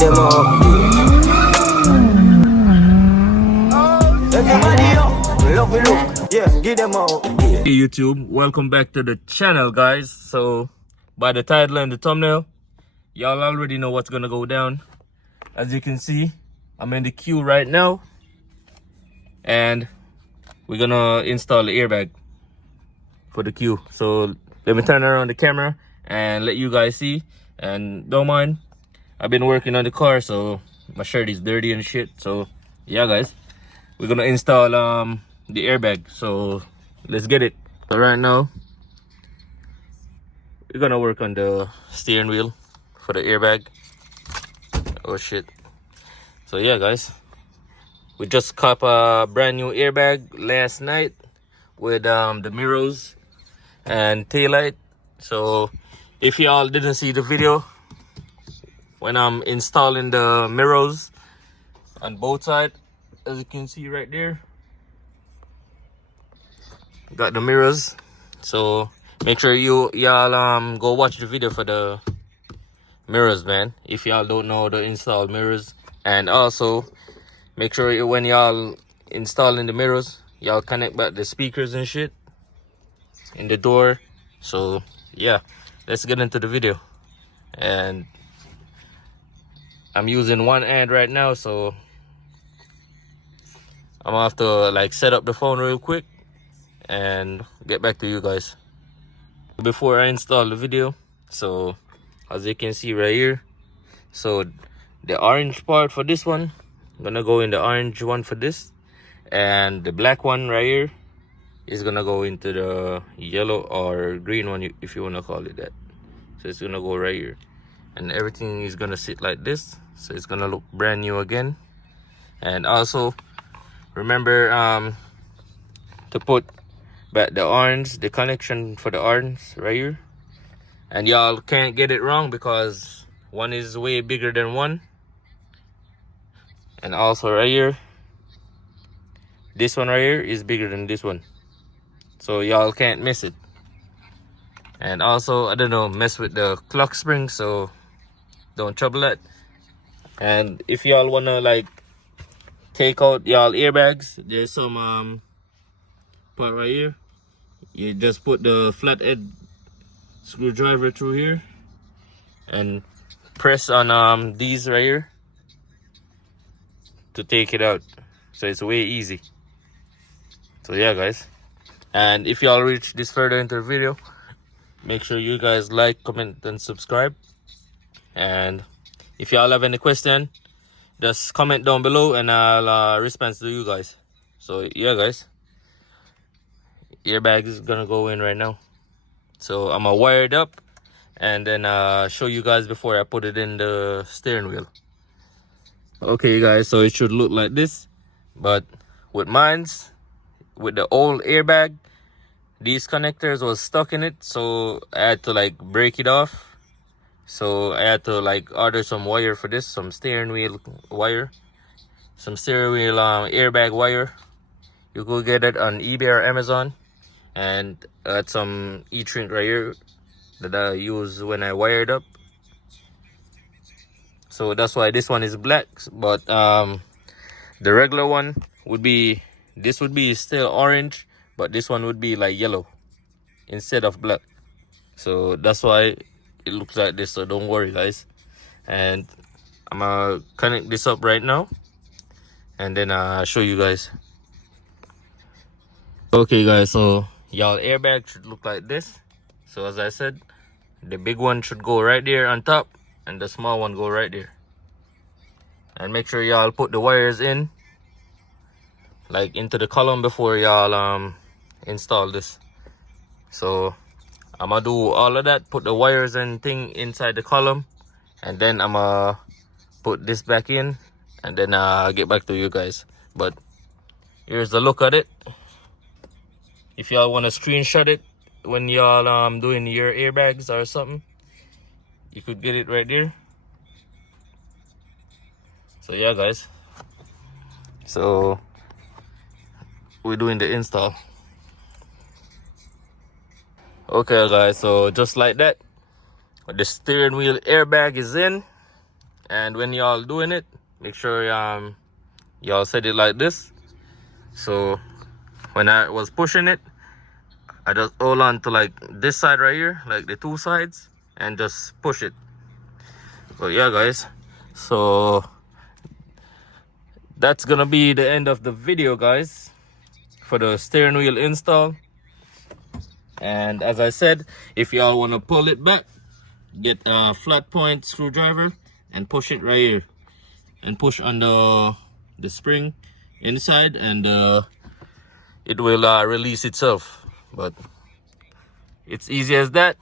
get them up. Everybody up, love we look, yeah, get them up. Hey YouTube, welcome back to the channel, guys. So by the title and the thumbnail, y'all already know what's gonna go down. As you can see, I'm in the queue right now, and we're gonna install the airbag for the queue. So let me turn around the camera and let you guys see. And don't mind, I've been working on the car, so my shirt is dirty and shit. So yeah, guys, we're gonna install the airbag. So let's get it. So right now we're gonna work on the steering wheel for the airbag. Oh shit. So yeah, guys, we just caught a brand new airbag last night with the mirrors and taillight. So if y'all didn't see the video when I'm installing the mirrors on both sides, as you can see right there, got the mirrors. So make sure y'all go watch the video for the mirrors, man, if y'all don't know the install mirrors. And also make sure when y'all installing the mirrors, y'all connect back the speakers and shit in the door. So yeah, let's get into the video. And I'm using one hand right now, so I'm gonna have to like set up the phone real quick and get back to you guys before I install the video. So as you can see right here, so the orange part for this one, I'm gonna go in the orange one for this, and the black one right here is gonna go into the yellow or green one, if you want to call it that. So it's gonna go right here, and everything is gonna sit like this, so it's gonna look brand new again. And also remember to put back the orange, the connection for the orange right here. And y'all can't get it wrong because one is way bigger than one. And also right here, this one right here is bigger than this one, so y'all can't miss it. And also, I don't know, mess with the clock spring, so don't trouble that. And if y'all wanna like take out y'all airbags, there's some part right here. You just put the flathead screwdriver through here and press on these right here to take it out. So it's way easy. So yeah, guys, and if y'all reach this further into the video, make sure you guys like, comment and subscribe. And if y'all have any question, just comment down below and I'll respond to you guys. So yeah, guys, airbag is gonna go in right now. So I'm gonna wire it up and then show you guys before I put it in the steering wheel. Okay guys, so it should look like this, but with mine's, with the old airbag, these connectors was stuck in it, so I had to like break it off. So I had to like order some wire for this, some steering wheel wire, some steering wheel airbag wire. You could get it on eBay or Amazon. And I had some e-shrink right here that I use when I wired up. So that's why this one is black, but the regular one would be, this would be still orange, but this one would be like yellow instead of black. So that's why it looks like this, so don't worry guys. And I'm gonna connect this up right now and then show you guys. Okay guys, so y'all airbag should look like this. So as I said, the big one should go right there on top and the small one go right there. And make sure y'all put the wires in, like into the column before y'all install this. So I'm gonna do all of that, put the wires and thing inside the column, and then I'm gonna put this back in and then get back to you guys. But here's the look at it. If y'all want to screenshot it when y'all doing your airbags or something, you could get it right there. So yeah guys, so we're doing the install. Okay guys, so just like that, the steering wheel airbag is in, And when y'all doing it, make sure y'all set it like this. So when I was pushing it, I just hold on to like this side right here, like the two sides, and just push it. But yeah guys, so that's gonna be the end of the video guys for the steering wheel install. And as I said, if y'all want to pull it back, get a flat point screwdriver and push it right here, and push on the spring inside, and it will release itself. But it's easy as that.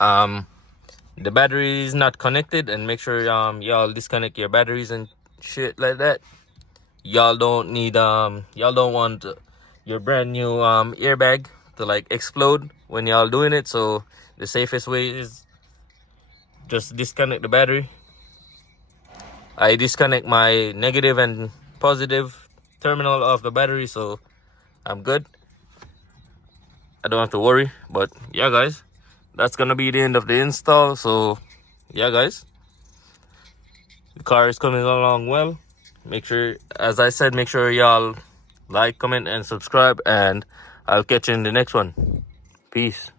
The battery is not connected, and make sure y'all disconnect your batteries and shit like that. Y'all don't need y'all don't want your brand new airbag to like explode when y'all doing it. So the safest way is just disconnect the battery. I disconnect my negative and positive terminal of the battery, so I'm good. I don't have to worry. But yeah guys, that's gonna be the end of the install. So yeah guys, the car is coming along well. Make sure, as I said, make sure y'all like, comment, and subscribe, and I'll catch you in the next one. Peace.